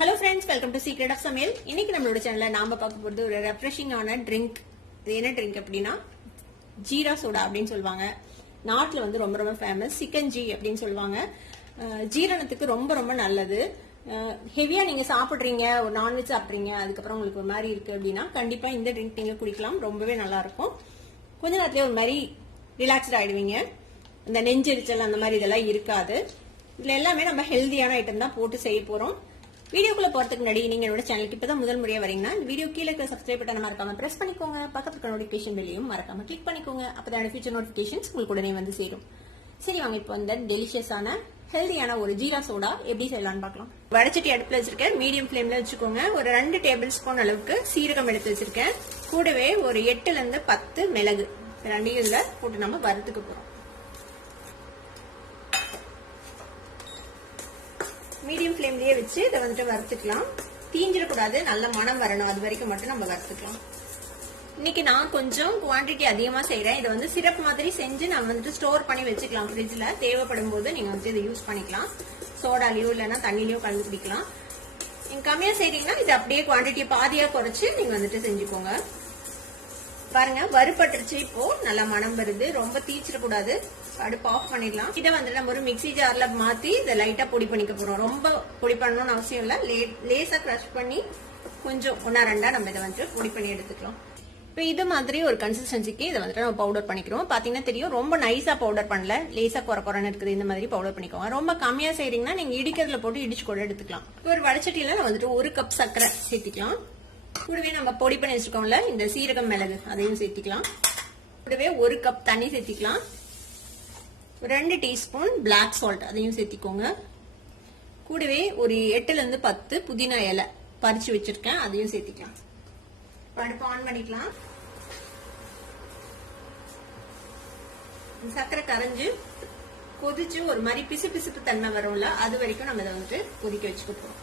Hello friends, welcome to secret of சமையல். இன்னைக்கு நம்மளோட சேனல்ல நாம பார்க்க போறது ஒரு ரெஃப்ரெஷிங்கான ட்ரிங்க். இது என்ன ட்ரிங்க் அப்படின்னா ஜீரா சோடா அப்படின்னு சொல்லுவாங்க. நாட்டில் வந்து ரொம்ப ரொம்ப ஃபேமஸ். சிக்கன்ஜி அப்படின்னு சொல்லுவாங்க. ஜீரணத்துக்கு ரொம்ப ரொம்ப நல்லது. ஹெவியா நீங்க சாப்பிடுறீங்க, ஒரு நான்வெஜ் சாப்பிட்றீங்க, அதுக்கப்புறம் உங்களுக்கு ஒரு மாதிரி இருக்கு அப்படின்னா கண்டிப்பா இந்த ட்ரிங்க் நீங்க குடிக்கலாம். ரொம்பவே நல்லா இருக்கும். கொஞ்ச நேரத்திலே ஒரு மாதிரி ரிலாக்ஸ்ட் ஆயிடுவீங்க. இந்த நெஞ்செரிச்சல் அந்த மாதிரி இதெல்லாம் இருக்காது. இதுல எல்லாமே நம்ம ஹெல்தியான ஐட்டம் தான் போட்டு செய்ய போறோம். வீடியோக்குள்ள போறதுக்கு முன்னாடி நீங்க என்னோட சேனலுக்கு இப்பதான் முதல் முறையா வரீங்கன்னா இந்த வீடியோ கீழே இருக்க சப்ஸ்கிரைப் பட்டனை மறக்காம பிரஸ் பண்ணிக்கோங்க. பக்கத்துல இருக்க நோட்டிபிகேஷன் பெல்லையும் மறக்காம கிளிக் பண்ணிக்கோங்க. அப்பதான் ஃபியூச்சர் நோட்டிபிகேஷன்ஸ் உங்களுக்கு உடனே வந்து சேரும். சரி வாங்க, இப்போ இந்த டெலிஷியஸான ஹெல்தியான ஒரு ஜீரா சோடா எப்படி செய்யலாம்னு பார்க்கலாம். வடச்சட்டி அடுப்புல வச்சிருக்கேன். மீடியம் ஃபிளேம்ல வச்சுக்கோங்க. ஒரு 2 டேபிள் ஸ்பூன் அளவுக்கு சீரகம் எடுத்து வச்சிருக்கேன். கூடவே ஒரு 8 ல இருந்து 10 மிளகு ரெண்டையும் இதுல போட்டு நம்ம வறுத்துக்க போறோம். மீடியம் ஃபிளேம்லயே வச்சு இதை வந்துட்டு வறுத்துக்கலாம். தீஞ்சிடக்கூடாது, நல்ல மனம் வரணும், அது வரைக்கும் மட்டும் நம்ம வறுத்துக்கலாம். இன்னைக்கு நான் கொஞ்சம் குவான்டிட்டி அதிகமா செய்யறேன். இதை வந்து சிரப் மாதிரி செஞ்சு நம்ம வந்துட்டு ஸ்டோர் பண்ணி வச்சுக்கலாம் ஃப்ரிட்ஜ்ல. தேவைப்படும் போது நீங்க வந்து இதை யூஸ் பண்ணிக்கலாம். சோடாலையோ இல்லைன்னா தண்ணிலையோ கலந்து குடிக்கலாம். நீங்க கம்மியா செய்றீங்கன்னா இது அப்படியே குவான்டிட்டியை பாதியா குறைச்சு நீங்க வந்துட்டு செஞ்சுக்கோங்க. பாருங்க, வறுபட்டுருச்சு. இப்போ நல்லா மனம் வருது. ரொம்ப தீச்சிடக்கூடாது. அடுப்பு ஆஃப் பண்ணிடலாம். இதை வந்து நம்ம ஒரு மிக்ஸி ஜார்ல மாத்தி இதை லைட்டா பொடி பண்ணிக்க போறோம். ரொம்ப பொடி பண்ணணும்னு அவசியம் இல்ல. லேசா கிரஷ் பண்ணி கொஞ்சம் 1-2 நம்ம இதை வந்து பொடி பண்ணி எடுத்துக்கலாம். இப்போ இது மாதிரி ஒரு கன்சிஸ்டன்சிக்கு இதை வந்துட்டு நம்ம பவுடர் பண்ணிக்கிறோம். பாத்தீங்கன்னா தெரியும், ரொம்ப நைஸா பவுடர் பண்ணல, லேசா குறைன்னு இருக்குது. இந்த மாதிரி பவுடர் பண்ணிக்கோங்க. ரொம்ப கம்மியா செய்றீங்கன்னா நீங்க இடிக்கிறதுல போட்டு இடிச்சு கூட எடுத்துக்கலாம். ஒரு வடச்சட்டியில நம்ம வந்துட்டு 1 கப் சர்க்கரை சேர்த்திக்கலாம். கூடவே நம்ம பொடி பண்ணி வச்சிருக்கோம்ல இந்த சீரகம் மிளகு, அதையும் சேர்த்திக்கலாம். கூடவே 1 கப் தண்ணி சேர்த்திக்கலாம். 2 டீஸ்பூன் பிளாக் சால்ட் அதையும் சேர்த்திக்கோங்க. கூடவே ஒரு 8 ல இருந்து 10 புதினா இலை பறிச்சு வச்சிருக்கேன், அதையும் சேர்த்திக்கலாம். அடுப்பு ஆன் பண்ணிக்கலாம். சர்க்கரை கரைஞ்சு கொதிச்சு ஒரு மாதிரி பிசு பிசுப்பு தன்மை வரும்ல, அது வரைக்கும் நம்ம இதை வந்துட்டு கொதிக்க வச்சுக்க போறோம்.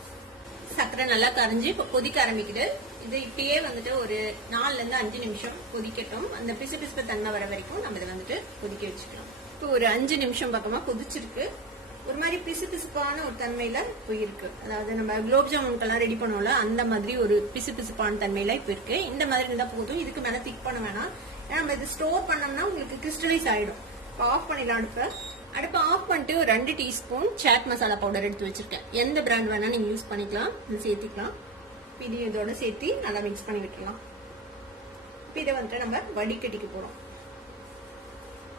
சர்க்கரை நல்லா கரைஞ்சி இப்போ கொதிக்க ஆரம்பிக்குது. இது இப்படியே வந்துட்டு ஒரு 4 ல இருந்து 5 நிமிஷம் கொதிக்கட்டும். அந்த பிசு பிசுப்பு தன்மை வர வரைக்கும் நம்ம இதை வந்துட்டு கொதிக்க வச்சுக்கலாம். இப்போ ஒரு 5 நிமிஷம் பக்கமா கொதிச்சிருக்கு. ஒரு மாதிரி பிசு பிசுப்பான ஒரு தன்மையில இப்போ இருக்கு. அதாவது நம்ம குலோப் ஜாமுன்கெல்லாம் ரெடி பண்ணுவோம்ல, அந்த மாதிரி ஒரு பிசு பிசுப்பான தன்மையில இப்போ இருக்கு. இந்த மாதிரி இருந்தா போதும். இதுக்கு மேல திக் பண்ண வேணாம். ஏன்னா நம்ம இது ஸ்டோர் பண்ணோம்னா உங்களுக்கு கிறிஸ்டலைஸ் ஆயிடும். இப்போ ஆஃப் பண்ணிடலாம் அடுப்பை ஆஃப் பண்ணிட்டு ஒரு 2 டீஸ்பூன் சாட் மசாலா பவுடர் எடுத்து வச்சிருக்கேன். எந்த பிராண்ட் வேணா நீங்க யூஸ் பண்ணிக்கலாம், இது சேர்த்திக்கலாம். இது இதோட சேர்த்து நல்லா மிக்ஸ் பண்ணி விட்டுலாம். இதை வந்துட்டு நம்ம வடிகட்டிக்க போறோம்.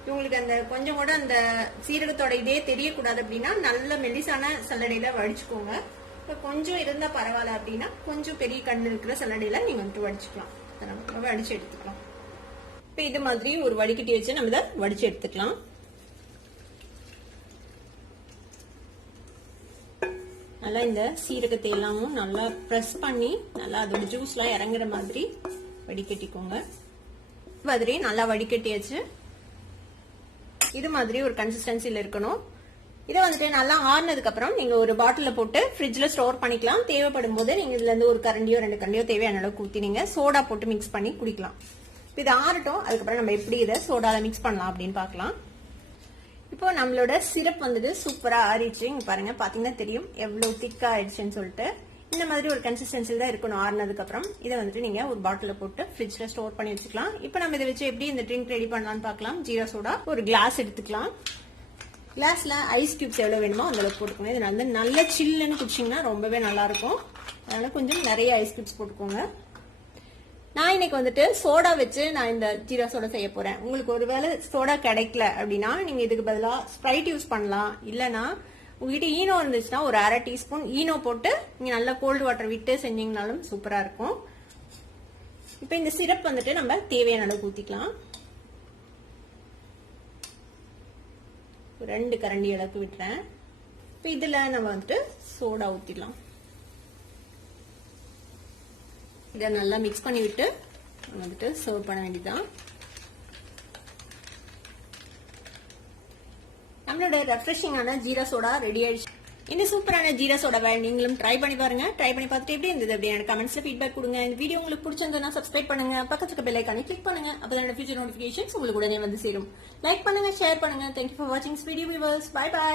உங்களுக்கு அந்த கொஞ்சம் கூட அந்த சீரகத்தோட இதே தெரியக்கூடாது அப்படின்னா நல்ல மெல்லிசான சல்லடையில வடிச்சுக்கோங்க. இப்ப கொஞ்சம் இருந்தா பரவாயில்ல அப்படின்னா கொஞ்சம் பெரிய கண்ணு இருக்கிற சல்லடையில நீங்க வந்துட்டு வடிச்சுக்கலாம். நம்ம வடிச்சு எடுத்துக்கலாம். இப்ப இது மாதிரி ஒரு வடிகட்டி வச்சு நம்ம இதை வடிச்சு எடுத்துக்கலாம். நல்லா இந்த சீரகத்தை எல்லாமும் நல்லா பிரஸ் பண்ணி நல்லா அதோட ஜூஸ் எல்லாம் இறங்குற மாதிரி வடிகட்டிக்கோங்க. மாதிரி நல்லா வடிகட்டியாச்சு. இது மாதிரி ஒரு கன்சிஸ்டன்சில இருக்கணும். இதை வந்துட்டு நல்லா ஆறுனதுக்கு அப்புறம் நீங்க ஒரு பாட்டில போட்டு ஃப்ரிட்ஜ்ல ஸ்டோர் பண்ணிக்கலாம். தேவைப்படும் போது நீங்க இதுல இருந்து ஒரு கரண்டியோ 2 கரண்டியோ தேவையான அளவுக்கு ஊத்தி நீங்க சோடா போட்டு மிக்ஸ் பண்ணி குடிக்கலாம். இது ஆறட்டும். அதுக்கப்புறம் நம்ம எப்படி இதை சோடால மிக்ஸ் பண்ணலாம் அப்படின்னு பாக்கலாம். இப்போ நம்மளோட சிரப் வந்துட்டு சூப்பரா ஆறிடுச்சு. இங்க பாருங்க, பாத்தீங்கன்னா தெரியும் எவ்வளவு திக்கா ஆயிடுச்சுன்னு சொல்லிட்டு. இந்த மாதிரி ஒரு கன்சிஸ்டன்சில தான் இருக்கணும் ஆறுனதுக்கு அப்புறம். இதை வந்துட்டு நீங்க ஒரு பாட்டில போட்டு ஃப்ரிட்ஜ்ல ஸ்டோர் பண்ணி வச்சுக்கலாம். இப்போ நம்ம இதை வச்சு எப்படி இந்த ட்ரிங்க் ரெடி பண்ணலாம்னு பார்க்கலாம். ஜீரா சோடா ஒரு கிளாஸ் எடுத்துக்கலாம். கிளாஸ்ல ஐஸ் கியூப்ஸ் எவ்வளவு வேணுமோ அந்த அளவுக்கு போட்டுக்கோங்க. இது வந்து நல்ல சில்லுன்னு குடிச்சிங்கன்னா ரொம்பவே நல்லா இருக்கும். அதனால கொஞ்சம் நிறைய ஐஸ் கியூப்ஸ் போட்டுக்கோங்க. நான் இன்னைக்கு வந்துட்டு சோடா வச்சு நான் இந்த ஜீரா சோடா செய்ய போறேன். உங்களுக்கு ஒருவேளை சோடா கிடைக்கல அப்படின்னா நீங்க இதுக்கு பதிலா ஸ்ப்ரைட் யூஸ் பண்ணலாம். இல்லனா உங்ககிட்ட ஈனோ இருந்துச்சுன்னா ஒரு 1/2 டீஸ்பூன் ஈனோ போட்டு நீங்க நல்லா கோல்டு வாட்டர் விட்டு செஞ்சீங்கனாலும் சூப்பரா இருக்கும். இப்ப இந்த சிரப் வந்துட்டு நம்ம தேவையான அளவு ஊத்திக்கலாம். 2 கரண்டி அளவுக்கு விட்டுறேன். இப்ப இதுல நம்ம வந்துட்டு சோடா ஊத்திடலாம். இதை நல்லா மிக்ஸ் பண்ணி விட்டு வந்துட்டு சர்வ் பண்ண வேண்டியதான். நம்மளோட ரெஃப்ரெஷிங்கான ஜீரா சோடா ரெடி ஆயிடுச்சு. இந்த சூப்பரான ஜீரா சோடாவை நீங்களும் ட்ரை பண்ணி பாருங்க. ட்ரை பண்ணி பார்த்துட்டு எப்படி இருந்தது அப்படின்னு கமெண்ட்ஸ்ல ஃபீட்பேக் கொடுங்க. இந்த வீடியோ உங்களுக்கு பிடிச்சிருந்தா சப்ஸ்கிரைப் பண்ணுங்க. பக்கத்துக்கு பெல் ஐகானை கிளிக் பண்ணுங்க. அப்பதான் ஃபியூச்சர் நோட்டிபிகேஷன்ஸ் உங்களுக்கு உடனே வந்து சேரும். லைக் பண்ணுங்க, ஷேர் பண்ணுங்க. தேங்க்யூ ஃபார் வாட்சிங் this video viewers. Bye by.